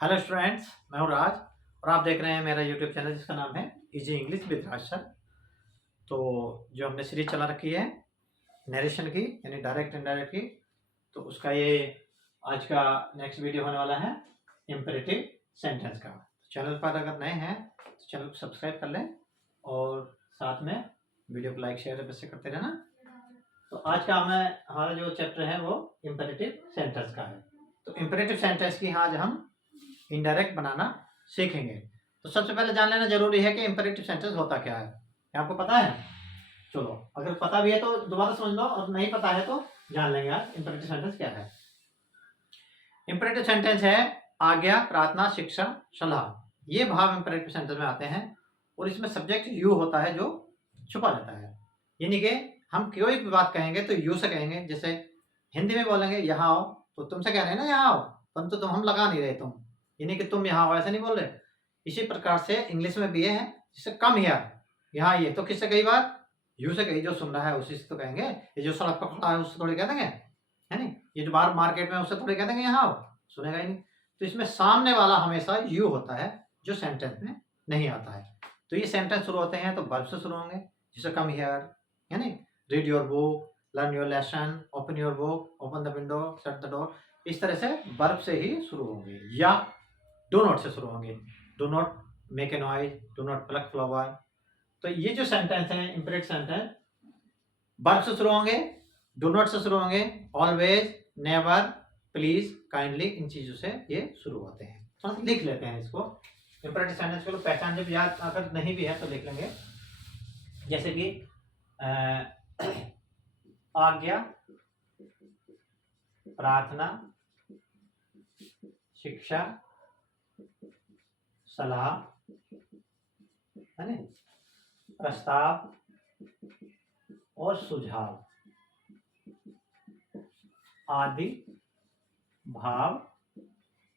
Hello students, मैं हूं राज और आप देख रहे हैं मेरा यूट्यूब चैनल जिसका नाम है easy English with Raj sir. तो जो हमने सीरीज चला रखी है नरेशन की यानी डायरेक्ट इनडायरेक्ट की, तो उसका ये आज का नेक्स्ट वीडियो होने वाला है इम्पेरेटिव सेंटेंस का। चैनल पर अगर नए हैं तो चैनल को सब्सक्राइब कर लें और साथ में वीडियो को लाइक शेयर वैसे करते रहना। तो आज का हमारा जो चैप्टर है वो इम्पेरेटिव सेंटेंस का है। तो इम्पेरेटिव सेंटेंस की आज हम इनडायरेक्ट बनाना सीखेंगे। तो सबसे पहले जान लेना जरूरी है कि इंपेरेटिव सेंटेंस होता क्या है। क्या आपको पता है? चलो, अगर पता भी है तो दोबारा समझ लो और नहीं पता है तो जान लेंगे आज इंपेरेटिव सेंटेंस क्या है। इंपेरेटिव सेंटेंस है आज्ञा, प्रार्थना, शिक्षा, सलाह। ये भाव इंपेरेटिव सेंटेंस में आते हैं और इसमें सब्जेक्ट यू होता है जो छुपा रहता है। यानी कि हम कोई भी बात कहेंगे तो यू से कहेंगे। जैसे हिंदी में बोलेंगे यहाँ आओ, तो तुमसे कह रहे हैं ना यहाँ आओ, परंतु तुम हम लगा नहीं रहे तुम, यानी कि तुम यहाँ आओ ऐसे नहीं बोल रहे। इसी प्रकार से इंग्लिश में भी ये है, जिससे कम हियर, यहाँ ये तो किससे कई बार यू से कही, जो सुन रहा है उसी से तो कहेंगे। ये जो सड़क पर खड़ा है उससे थोड़ी कह देंगे, है नहीं। ये जो बाहर मार्केट में उससे थोड़ी कह देंगे यहाँ आओ, सुनेगा ही नहीं। तो इसमें सामने वाला हमेशा यू होता है जो सेंटेंस में नहीं आता है। तो ये सेंटेंस शुरू होते हैं तो वर्ब से शुरू होंगे, जिससे कम हियर, है नहीं, read your book, learn your lesson, open your book, open the window, shut the door. इस तरह से वर्ब से ही शुरू होंगे या डू नॉट से शुरू होंगे। Do not make a noise, do not plug flower. तो ये जो सेंटेंस है इंपेरेटिव सेंटेंस वर्ब से शुरू होंगे, डू नॉट से शुरू होंगे, ऑलवेज, नेवर, प्लीज, काइंडली, इन चीजों से ये शुरू होते हैं। थोड़ा सा लिख लेते हैं इसको। इंपेरेटिव सेंटेंस को पहचान जब याद अगर नहीं भी है तो लिख लेंगे। जैसे कि आज्ञा, प्रार्थना, शिक्षा, सलाह, है ना, प्रस्ताव और सुझाव आदि भाव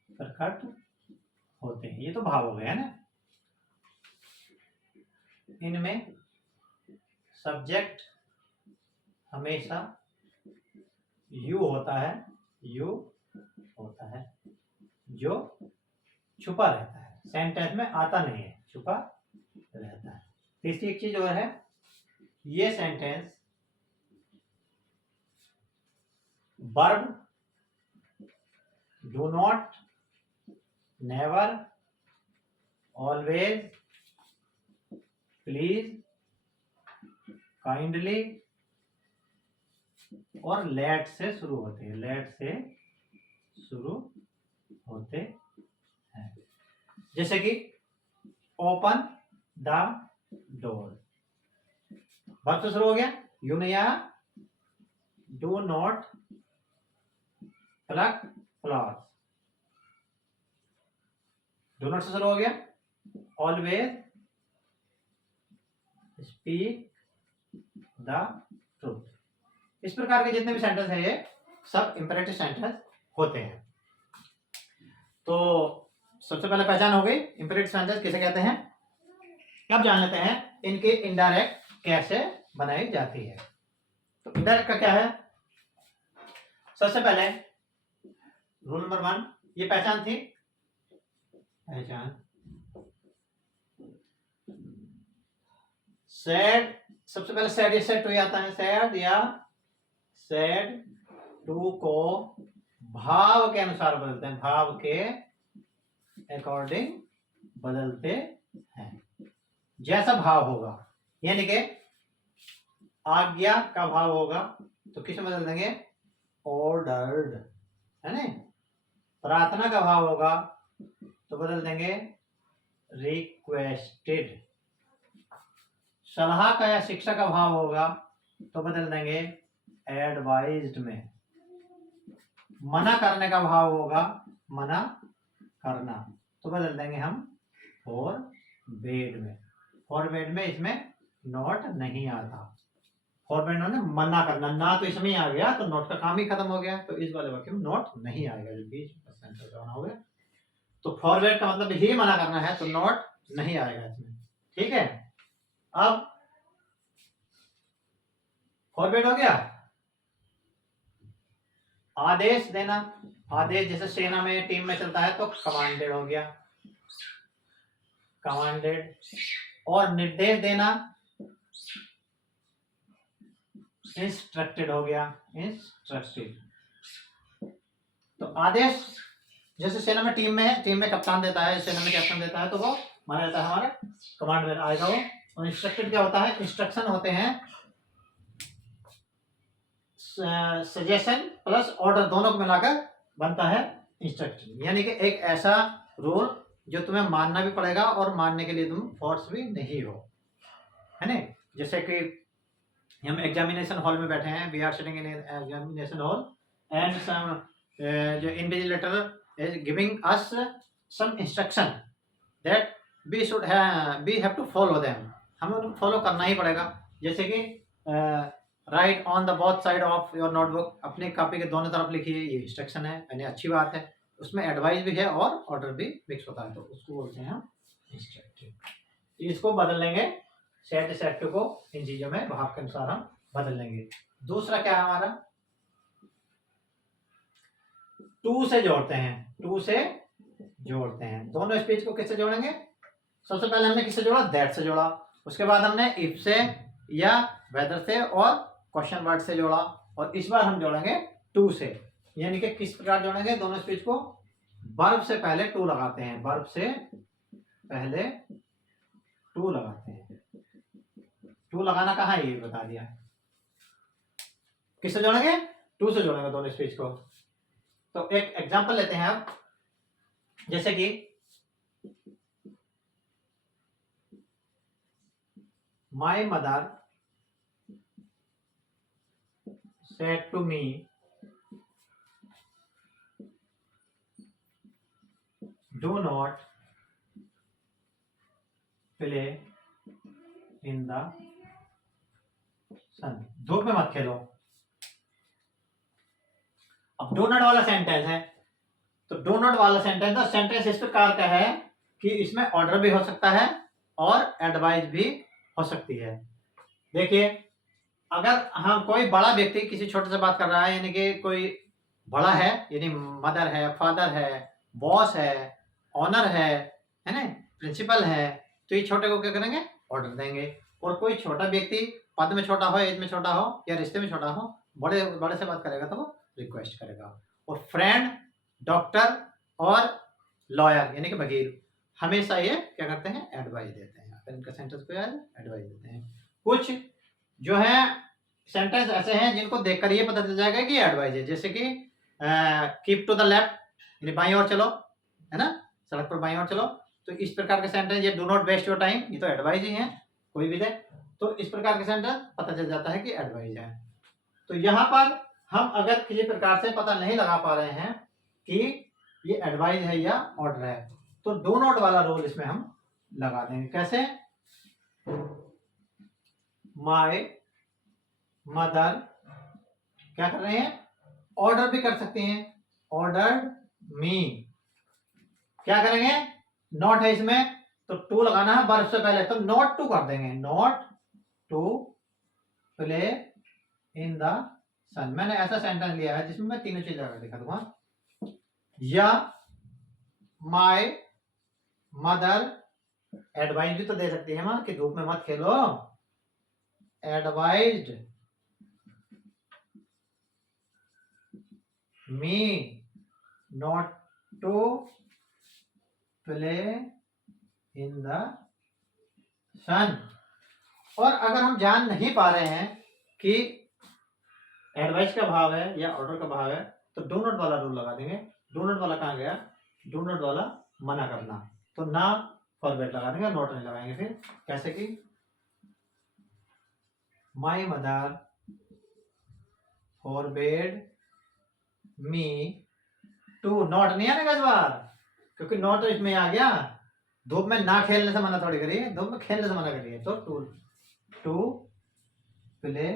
प्रकट होते हैं। ये तो भाव हो गया ना। इनमें सब्जेक्ट हमेशा यू होता है, यू होता है जो छुपा रहता है, सेंटेंस में आता नहीं है, छुपा रहता है। तीसरी एक चीज और है, ये sentence verb, do not, never, always, please, kindly और लेट से शुरू होते हैं। लेट से शुरू होते हैं। जैसे कि ओपन द डोर, वर्ब से शुरू हो गया, यू नहीं आया। Do not plug flowers, do not से शुरू हो गया। Always speak the truth. इस प्रकार के जितने भी सेंटेंस है ये सब इंपेरेटिव सेंटेंस होते हैं। तो सबसे पहले पहचान हो गई इंपेरेटिव सेंटेंस किसे कहते हैं। अब जान लेते हैं इनके इनडायरेक्ट कैसे बनाई जाती है। तो इनडायरेक्ट का क्या है? सबसे पहले रूल नंबर 1, ये पहचान थी, पहचान सैड। सबसे पहले सैड या सैड टू आता है। सैड या सैड टू को भाव के अनुसार बदलते हैं, भाव के अकॉर्डिंग बदलते हैं, जैसा भाव होगा। यानी कि आज्ञा का भाव होगा तो किस में बदल देंगे? ऑर्डर्ड, है ना। प्रार्थना का भाव होगा तो बदल देंगे रिक्वेस्टेड। सलाह का या शिक्षा का भाव होगा तो बदल देंगे एडवाइज्ड में। मना करने का भाव होगा मना करना तो बदल देंगे हम फॉरबेड में। फॉरबेड में इसमें नॉट नहीं आता। फॉरबेड ने मना करना, ना तो इसमें ही आ गया तो नॉट का काम ही खत्म हो गया। तो इस वाले वाक्य में नॉट नहीं आएगा, जब बीच में हो गया तो फॉरवर्ड का मतलब ही मना करना है तो नॉट नहीं आएगा इसमें। ठीक है, अब फॉरवर्ड हो गया। आदेश देना, आदेश जैसे सेना में टीम में चलता है तो कमांडेड हो गया, कमांडेड। और निर्देश देना इंस्ट्रक्टेड हो गया, इंस्ट्रक्टेड। तो आदेश जैसे सेना में टीम में है, टीम में कप्तान देता है, सेना में कैप्टन देता है, तो वो माना जाता है हमारा कमांड में आएगा वो। और इंस्ट्रक्टेड क्या होता है? इंस्ट्रक्शन होते हैं सजेशन प्लस ऑर्डर दोनों को मिलाकर बनता है इंस्ट्रक्शन। यानी कि एक ऐसा रूल जो तुम्हें मानना भी पड़ेगा और मानने के लिए तुम फोर्स भी नहीं हो, है ना। जैसे कि हम एग्जामिनेशन हॉल में बैठे हैं, we are sitting in examination hall and some जो invigilator is giving us some instruction that we have to follow them, हमें उनको फॉलो करना ही पड़ेगा। जैसे कि right on the both side of your notebook, अपने कॉपी के दोनों तरफ लिखिए, ये इंस्ट्रक्शन है, यानी अच्छी बात है। उसमें एडवाइस भी है और ऑर्डर भी मिक्स होता है, तो उसको बोलते हैं हम इंस्ट्रक्टिव। इसको बदल लेंगे, सेट सेट को इन चीजों में भाग के अनुसार हम बदल लेंगे। दूसरा क्या है हमारा? टू से जोड़ते हैं, टू से जोड़ते हैं। दोनों स्पीच को किससे जोड़ेंगे? सबसे पहले हमने किससे जोड़ा? दैट से जोड़ा। उसके बाद हमने इफ से या वेदर से और क्वेश्चन वर्ड से जोड़ा। और इस बार हम जोड़ेंगे टू से। यानी कि किस प्रकार जोड़ेंगे दोनों स्पीच को? वर्ब से पहले टू लगाते हैं, वर्ब से पहले टू लगाते हैं। टू लगाना कहाँ है ये बता दिया। किससे जोड़ेंगे? टू से जोड़ेंगे दोनों स्पीच को। तो एक एग्जांपल लेते हैं अब, जैसे कि my mother said to me do not play in the sun, धूप में मत खेलो। अब डू नॉट वाला सेंटेंस है, तो डू नॉट वाला सेंटेंस इस प्रकार का है कि इसमें ऑर्डर भी हो सकता है और एडवाइस भी हो सकती है। देखिए, अगर हम कोई बड़ा व्यक्ति किसी छोटे से बात कर रहा है, यानी कि कोई बड़ा है, यानी मदर है, फादर है, बॉस है, ऑनर है ना, प्रिंसिपल है, तो ये छोटे को क्या करेंगे? ऑर्डर देंगे। और कोई छोटा व्यक्ति पद में छोटा हो, एज में छोटा हो या रिश्ते में छोटा हो, बड़े बड़े से बात करेगा तो वो रिक्वेस्ट करेगा। और फ्रेंड, डॉक्टर और लॉयर यानी कि वकील हमेशा ये क्या करते हैं? एडवाइस देते हैं। अगर इनका सेंटेंस को याद, एडवाइस देते हैं। कुछ जो है सेंटेंस ऐसे हैं जिनको देखकर ये पता चल जाएगा कि एडवाइस है। जैसे कि कीप टू द लेफ्ट, यानी बाईं ओर चलो, है ना, सड़क पर बाईं ओर चलो। तो इस प्रकार के सेंटेंस, ये do not waste your time, ये तो एडवाइस ही है, कोई भी दे। तो इस प्रकार के सेंटेंस पता चल जाता है कि एडवाइस है। तो यहाँ पर हम अगर किसी प्रकार से पता नहीं लगा पा रहे हैं कि ये एडवाइस है या ऑर्डर है, तो डू नॉट वाला रूल इसमें हम लगा देंगे। कैसे? माय मदर क्या कर रहे हैं? ऑर्डर भी कर सकते हैं, ऑर्डर मी। क्या करेंगे? नॉट है इसमें, तो टू लगाना है वर्ब से पहले, तो नॉट टू कर देंगे, not to play in the sun. मैंने ऐसा सेंटेंस लिया है जिसमें मैं तीनों चीज लगा दिखा दूंगा। या माय मदर एडवाइस भी तो दे सकती है मां कि धूप में मत खेलो, advised me not to play in the sun. और अगर हम जान नहीं पा रहे हैं कि एडवाइस का भाव है या ऑर्डर का भाव है, तो डू नॉट वाला रूल लगा देंगे। डू नॉट वाला कहाँ गया? डू नॉट वाला मना करना, तो ना फॉरवर्ड लगा देंगे, नॉट नहीं लगाएंगे। फिर कैसे कि my mother forbade me to, not नहीं आने का इस बार, क्योंकि नॉट इसमें आ गया। धूप में ना खेलने से मना थोड़ी करिए, धूप में खेलने से मना करिए। तो टू प्ले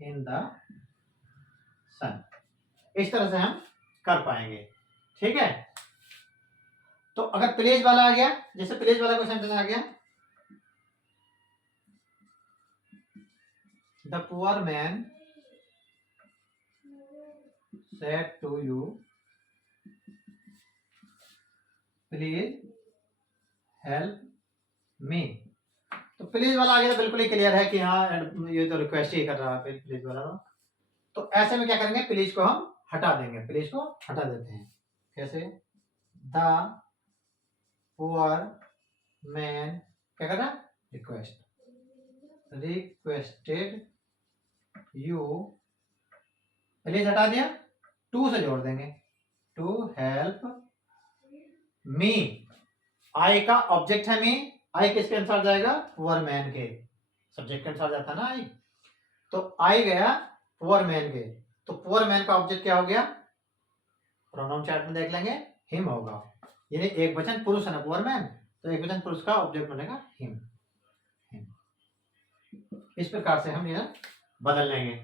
इन द सन, इस तरह से हम कर पाएंगे। ठीक है। तो अगर प्लेज वाला आ गया, जैसे प्लेज वाला कोई सेंटेंस आ गया, the poor man said to you please help me. तो प्लीज वाला आगे तो बिल्कुल ही क्लियर है कि हाँ ये तो रिक्वेस्ट ही कर रहा है प्लीज वाला। तो ऐसे में क्या करेंगे, प्लीज को हम हटा देंगे, प्लीज को हटा देते हैं। कैसे? द पुअर मैन क्या कर रहा है, रिक्वेस्टेड यू, प्लीज हटा दिया, टू से जोड़ देंगे, टू हेल्प मी। आई का ऑब्जेक्ट है मी, आई किसके अनुसार जाएगा, पुअर मैन के, सब्जेक्ट के अनुसार जाता है ना आई। तो आई गया पुअर मैन के, तो पुअर मैन का ऑब्जेक्ट क्या हो गया, प्रोनाउन चार्ट में देख लेंगे, हिम होगा। यानी एक वचन पुरुष है ना पुअर मैन, तो एक वचन पुरुष का ऑब्जेक्ट बनेगा हिम। इस प्रकार से हम यह बदल लेंगे।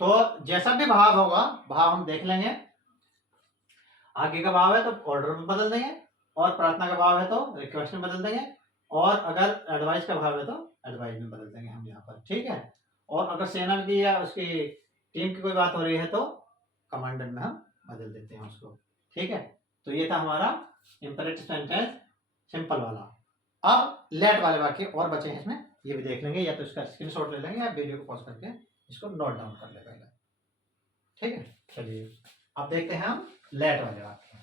तो जैसा भी भाव होगा, भाव हम देख लेंगे, आगे का भाव है तो ऑर्डर में बदल देंगे, और प्रार्थना का भाव है तो रिक्वेस्ट में बदल देंगे, और अगर एडवाइस का भाव है तो एडवाइस में बदल देंगे हम यहाँ पर, ठीक है। और अगर सेना की या उसकी टीम की कोई बात हो रही है तो कमांडर में हम बदल देते हैं उसको, ठीक है। तो ये था हमारा इंपरेटिव सेंटेंस सिंपल वाला। अब लेट वाले वाक्य और बचे हैं इसमें, ये भी देख लेंगे, या तो इसका स्क्रीनशॉट ले लेंगे या वीडियो को पॉज करके इसको नोट डाउन कर लेंगे, ठीक है। चलिए अब देखते हैं हम लेट वाले वाक्य।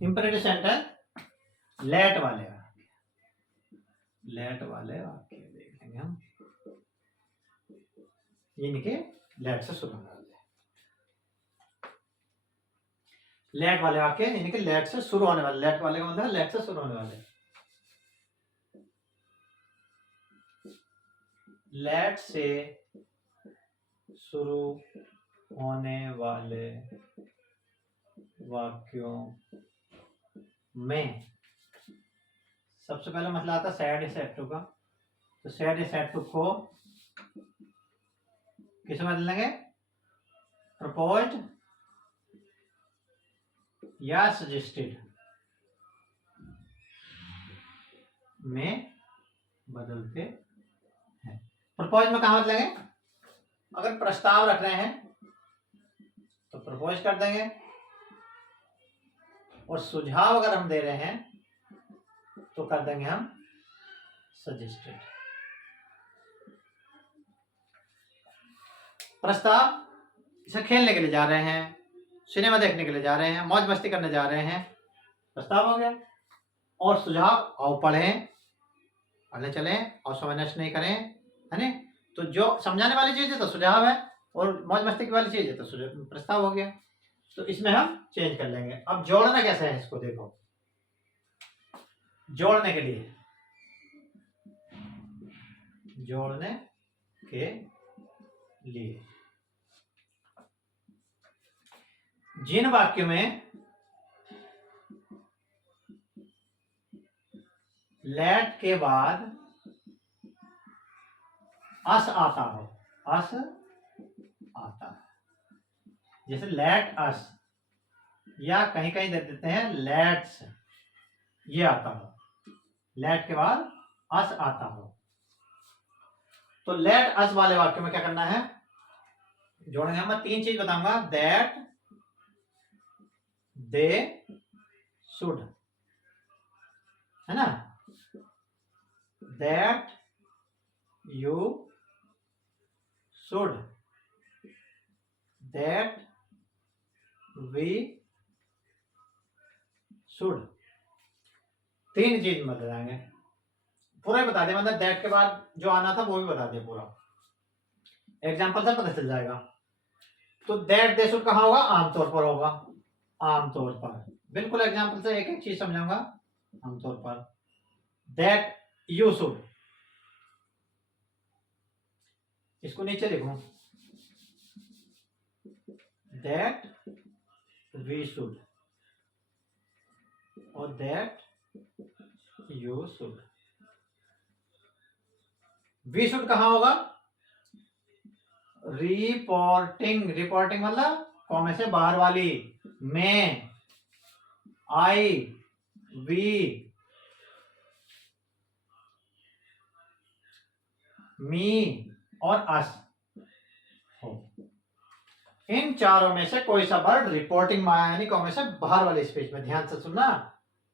इंपरेटिव सेंटेंस लेट वाले वाक्य, लेट वाले वाक्य देख लेंगे हम, इनके लेट से शुरू होने वाले, लेट वाले वाक्य इनके लेट से शुरू होने वाले, लेट वाले का मतलब लेट से शुरू होने वाले। लेट से शुरू होने वाले वाक्यों में सबसे पहला मसला आता है सैड सेट टू का। तो सैड सेट टू को किस में बदलेंगे, प्रपोज्ड या सजेस्टेड में बदलते हैं। प्रपोज में कहां बदलेंगे, अगर प्रस्ताव रख रहे हैं तो प्रपोज कर देंगे, और सुझाव अगर हम दे रहे हैं तो कर देंगे हम सजेस्टेड। प्रस्ताव, इसे खेलने के लिए जा रहे हैं, सिनेमा देखने के लिए जा रहे हैं, मौज मस्ती करने जा रहे हैं, प्रस्ताव हो गया। और सुझाव, आओ पढ़ें, पढ़ने चलें और समय नष्ट नहीं करें, है ना। तो जो समझाने वाली चीज है तो सुझाव है, और मौज मस्ती की वाली चीज है तो प्रस्ताव हो गया। तो इसमें हम चेंज कर लेंगे। अब जोड़ना कैसे है इसको देखो, जोड़ने के लिए, जोड़ने के लिए जिन वाक्यों में लेट के बाद अस आता हो, अस आता है, जैसे लेट अस, या कहीं कहीं दे देते हैं लेट्स, ये आता हो, लेट के बाद अस आता हो। तो लेट अस वाले वाक्य में क्या करना है, जोड़ेंगे। मैं तीन चीज बताऊंगा, दैट, दे, शुड, है ना। That you should, that we should, तीन चीज बता देंगे, पूरा ही बता दिया, मतलब दैट के बाद जो आना था वो भी बता दिया पूरा, एग्जाम्पल से पता चल जाएगा। तो दैट दे शुड कहाँ होगा, आमतौर पर होगा, आमतौर पर, बिल्कुल एग्जाम्पल से एक एक चीज समझाऊंगा। आमतौर पर दैट यू शुड, इसको नीचे लिखूं, दैट वी शुड और that you should. We should कहां होगा, रिपोर्टिंग, रिपोर्टिंग मतलब कॉमे से बाहर वाली, में, आई वी मी और अस हो, इन चारों में से कोई सा वर्ड रिपोर्टिंग में आया, यानी कॉमे से बाहर वाले स्पीच में, ध्यान से सुनना,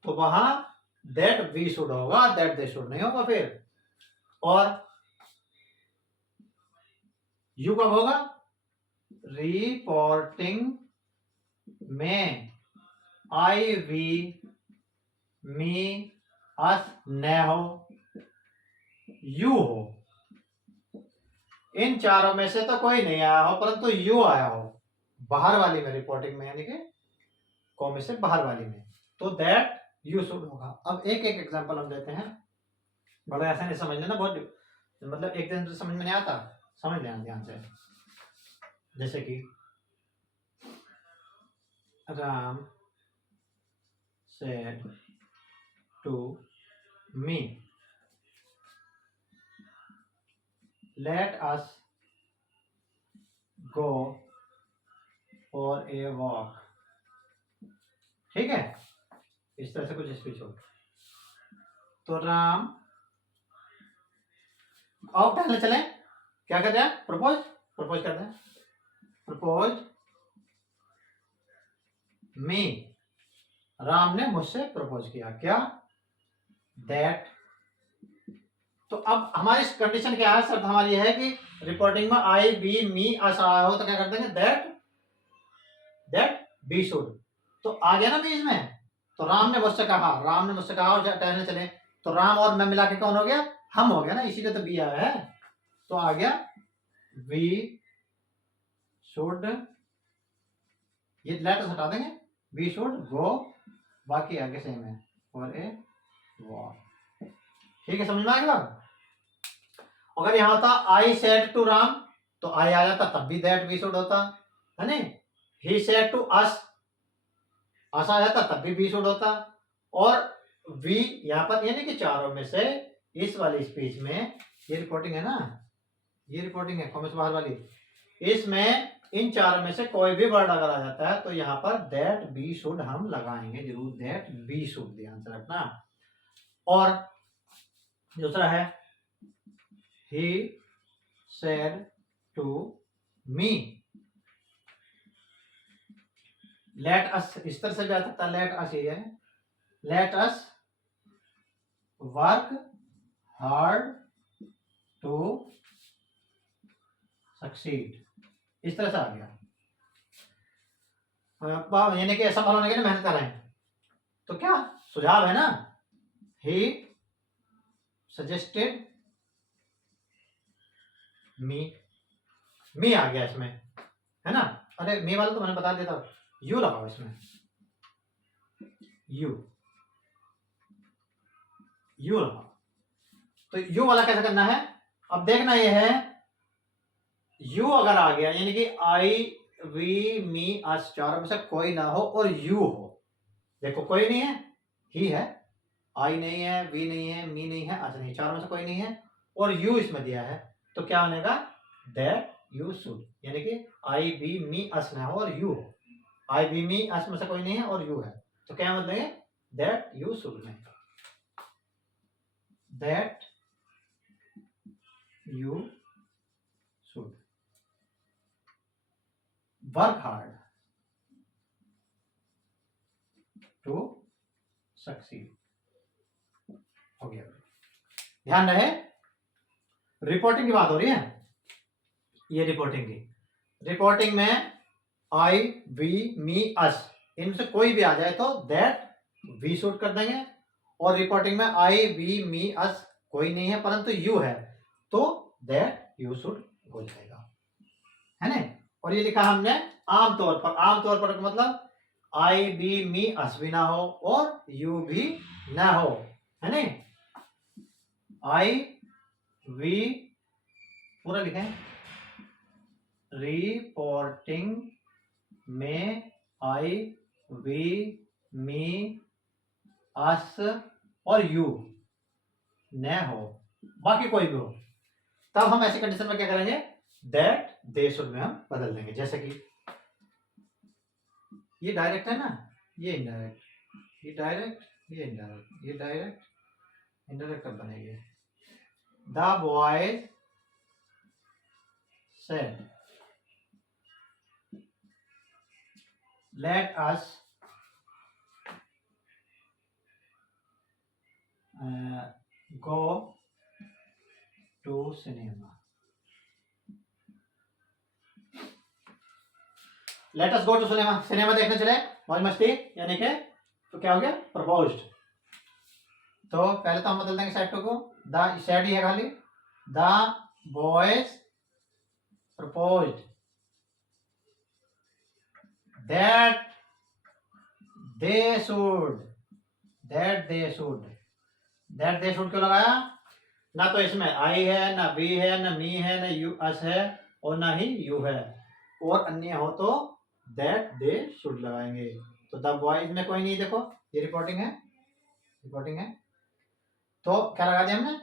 तो वहां दैट वी शुड होगा, दैट दे शुड नहीं होगा फिर। और यू कब होगा? रिपोर्टिंग में आई वी मी अस न हो, यू हो। इन चारों में से तो कोई नहीं आया हो, परंतु यू आया हो बाहर वाली में, रिपोर्टिंग में, यानी कि कॉमे से बाहर वाली में, तो दैट यू शुड होगा। अब एक एक एग्जांपल हम देते हैं, बड़ा ऐसा नहीं समझ लेना, बहुत मतलब एक दिन से समझ में नहीं आता, समझ लेना ध्यान से। जैसे कि Ram said to me, let us go for a walk। ठीक है, इस तरह से कुछ स्पीच हो। तो राम, आओ पहले चले, क्या कर रहे हैं? प्रपोज कर रहे हैं। प्रपोज मी, राम ने मुझसे प्रपोज किया, क्या? दैट। तो अब हमारी कंडीशन क्या है? शर्त हमारी है कि रिपोर्टिंग में आई बी मी अस आया हो, तो क्या कर देंगे? That be should. तो आ गया ना बीच में, तो राम ने मुझसे कहा, और टहलने चले, तो राम और मैं मिला के कौन हो गया? हम हो गया ना, इसीलिए तो बी आया है। तो आ गया वी शुड, ये लेटर हटा देंगे, वी शुड गो, बाकी आगे सेम है, फॉर ए वॉक। ठीक है, समझ में आ गया? अगर यहां होता आई सेड टू राम, तो आई आ जाता, तब भी दैट वी शुड होता, है नहीं? ही सेड टू अस, अस आ जाता, तब भी वी शुड होता। और वी यहां पर, यानी कि चारों में से इस वाली स्पीच में, ये रिपोर्टिंग है ना, ये रिपोर्टिंग है कॉमेंस बाहर वाली, इसमें इन चारों में से कोई भी वर्ड अगर आ जाता है तो यहाँ पर दैट बी शुड हम लगाएंगे जरूर, दैट बी शुड, ध्यान से रखना। और दूसरा है he said to me, let us, इस तरह से भी आ सकता है, let us, ये है let us work hard to succeed, इस तरह से आ गया, यानी कि ऐसा होने के लिए मेहनत कर रहे हैं। तो क्या सुझाव है ना, he suggested मी आ गया इसमें, है ना? अरे मी वाला तो मैंने बता दिया था, यू लगाओ इसमें, यू लगाओ। तो यू वाला कैसे करना है? अब देखना ये है, यू अगर आ गया, यानी कि आई वी मी अस, चारों में से कोई ना हो और यू हो, देखो कोई नहीं है, ही है, आई नहीं है, वी नहीं है, मी नहीं है, अस नहीं, चारों में से कोई नहीं है, और यू इसमें दिया है, तो क्या बनेगा? दैट यू शुड, यानी कि आई बी मी अस ना हो और यू हो, आई बी मी अस में से कोई नहीं है और यू है, तो क्या बनेगा? दैट यू शुड नहीं, that you should work hard to succeed, हो गया। ध्यान रहे, रिपोर्टिंग की बात हो रही है, ये रिपोर्टिंग में आई वी मी अस, इनमें से कोई भी आ जाए तो दैट वी शुड कर देंगे, और रिपोर्टिंग में आई वी मी अस कोई नहीं है परंतु यू है, तो दैट यू शुड हो जाएगा, है ना? और ये लिखा हमने आमतौर पर मतलब आई बी मी अस भी ना हो और यू भी ना हो, है ना? आई वी पूरा लिखे, रिपोर्टिंग में आई वी मी अस और यू न हो, बाकी कोई भी हो, तब हम ऐसी कंडीशन में क्या करेंगे? दैट दे शुड में हम बदल देंगे। जैसे कि ये डायरेक्ट है ना, ये इनडायरेक्ट, ये डायरेक्ट, ये इनडायरेक्ट, ये डायरेक्ट, इनडायरेक्ट कब बनेगी? The boys said let us go to cinema. Let us go to cinema, cinema देखने चले, मौज मस्ती, यानी कि तो क्या हो गया? प्रपोज्ड। तो पहले तो हम बदल देंगे सेड टू को, द सेड ही है खाली, the boys proposed that they should, that they should, that they should क्यों लगाया? ना तो इसमें आई है, ना वी है, ना मी है, ना यू अस है, और ना ही यू है, और अन्य हो तो दैट दे शुड लगाएंगे। तो द बॉयज में कोई नहीं, देखो ये रिपोर्टिंग है, रिपोर्टिंग है, तो क्या लगा दिया हमने?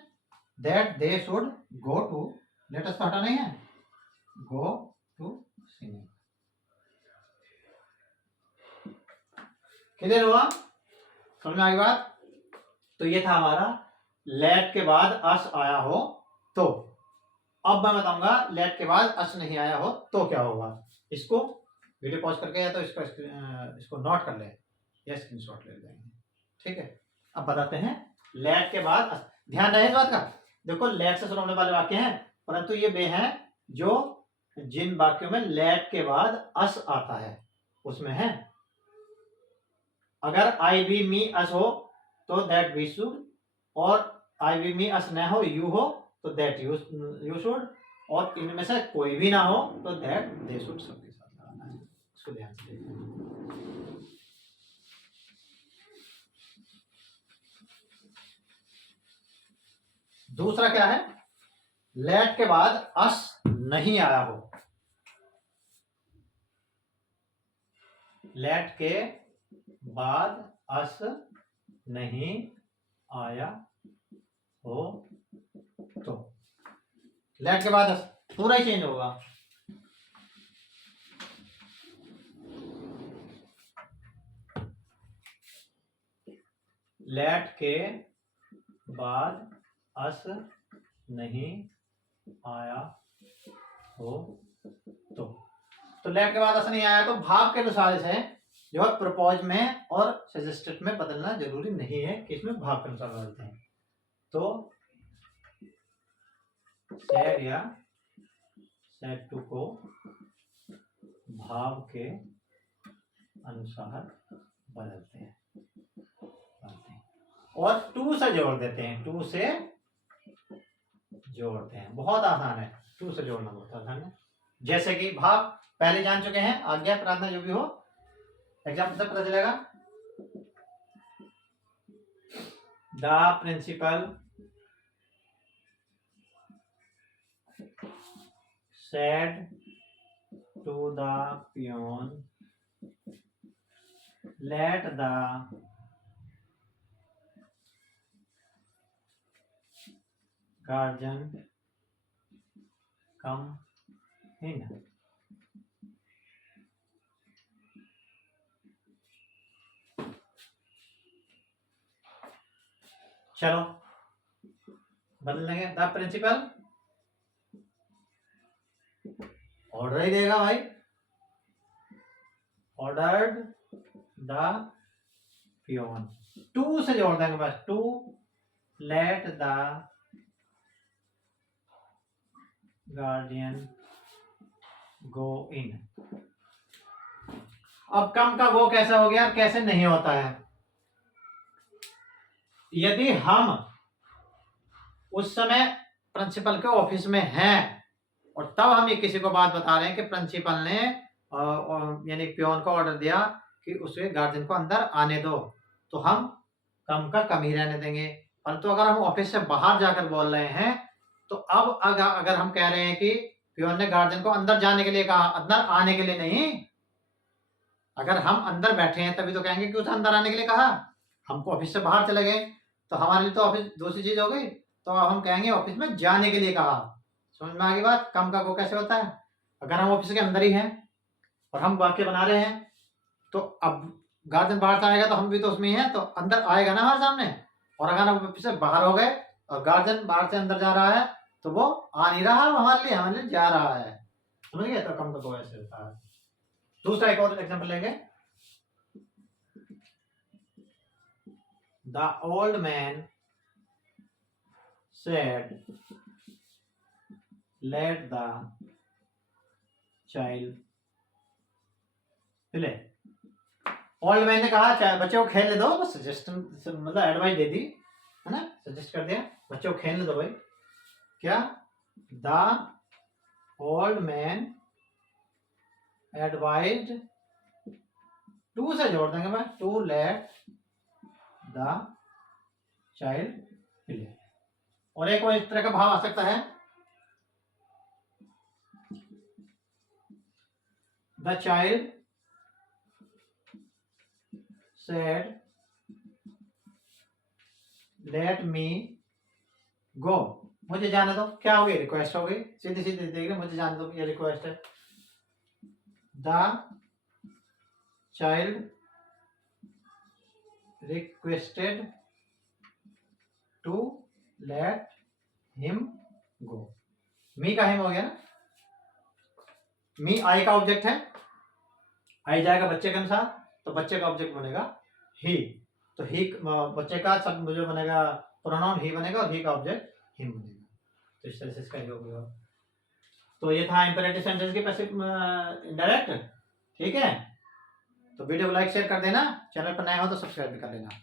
That they should go to, let us तो हटा नहीं है, गो टू सिनेमा। क्लियर हुआ? समझ में आई बात? तो ये था हमारा लेट के बाद अस आया हो तो। अब मैं बताऊंगा लेट के बाद अस नहीं आया हो तो क्या होगा। इसको वीडियो पॉज करके या तो इसको नोट कर ले या स्क्रीनशॉट ले लेंगे, ठीक है। अब बताते हैं लेट के बाद अस। ध्यान रहे इस बात का, देखो लेट से शुरू होने वाले वाक्य हैं, परंतु ये वे हैं जो जिन वाक्यों में लेट के बाद अस आता है उसमें है। अगर आई वी मी अस हो तो दैट वी शुड, और आई वी मी अस न हो यू हो तो दैट यू शुड, और इनमें से कोई भी ना हो तो दैट दे शुड सबके साथ लगाना है। इसको ध्यान से देखिए। दूसरा क्या है? लेट के बाद अस नहीं आया हो, लेट के बाद अस नहीं आया हो तो लेट के बाद अस पूरा ही चेंज होगा। लेट के बाद अस नहीं आया हो तो लेट के बाद अस नहीं आया तो भाव के अनुसार से जो है प्रपोज में और सजेस्टेड में बदलना जरूरी नहीं है कि इसमें भाव के अनुसार बदलते हैं। तो सेड या सेड टू को भाव के अनुसार बदलते हैं और टू से जोड़ देते हैं, टू से जोड़ते हैं। बहुत आसान है, टू से जोड़ना बहुत आसान है। जैसे कि भाव पहले जान चुके हैं, आज्ञा प्रार्थना जो भी हो, एग्जाम्पल से पता चलेगा। The principal said to the peon, let the guardian come in। चलो बदल लेंगे। द प्रिंसिपल ऑर्डर ही देगा भाई, ऑर्डर्ड द पियोन, टू से जोड़ देंगे बस, टू लेट द गार्डियन गो इन। अब कम का गो कैसे हो गया, कैसे नहीं होता है? यदि हम उस समय प्रिंसिपल के ऑफिस में हैं और तब हम ये किसी को बात बता रहे हैं कि प्रिंसिपल ने यानी पियोन को ऑर्डर दिया कि उसके गार्जियन को अंदर आने दो, तो हम कम का कम ही रहने देंगे। परंतु अगर हम ऑफिस से बाहर जाकर बोल रहे हैं तो अब अगर हम कह रहे हैं कि पियोन ने गार्जियन को अंदर जाने के लिए कहा, अंदर आने के लिए नहीं। अगर हम अंदर बैठे हैं तभी तो कहेंगे कि उसे अंदर आने के लिए कहा, हमको ऑफिस से बाहर चले गए तो हमारे लिए तो ऑफिस दूसरी चीज हो गई, तो अब हम कहेंगे ऑफिस में जाने के लिए कहा। समझ में आ गई बात? कम का गो कैसे होता है? अगर हम ऑफिस के अंदर ही हैं और हम वाक्य बना रहे हैं तो अब गार्जियन बाहर से आएगा तो हम भी तो उसमें ही हैं, तो अंदर आएगा ना हमारे सामने। और अगर हम फिर से बाहर हो गए और गार्जियन बाहर से अंदर जा रहा है तो वो आ नहीं रहा, वो हमारे लिए जा रहा है। समझ गए? तो कम तो ऐसे होता है। दूसरा एक और एग्जांपल लेंगे। The old man said let the child play. Old man ने कहा चाहे बच्चे को खेलने दो, बस सजेशन मतलब एडवाइस दे दी है ना, सजेस्ट कर दिया बच्चे को खेलने दो भाई। क्या? The old man advised, to से जोड़ देंगे मैं, to let the child play. और एक और इस तरह का भाव आ सकता है, the child said let me go, मुझे जाने दो। क्या हो गई? रिक्वेस्ट हो गई, सीधी सीधी देख रहे, मुझे जाने दो, ये रिक्वेस्ट है। The child requested to let him go. Me का हिम हो गया ना, मी आई का ऑब्जेक्ट है, आई जाएगा बच्चे के अनुसार, तो बच्चे का ऑब्जेक्ट बनेगा ही। तो ही बच्चे का सब जो बनेगा प्रोनाउन ही बनेगा और ही का ऑब्जेक्ट हिम बनेगा। तो इस तरह से इसका योग होगा। तो ये था इंपेरेटिव सेंटेंस के पैसिव इनडायरेक्ट। ठीक है, तो वीडियो को लाइक शेयर कर देना, चैनल पर नया हो तो सब्सक्राइब भी कर लेना।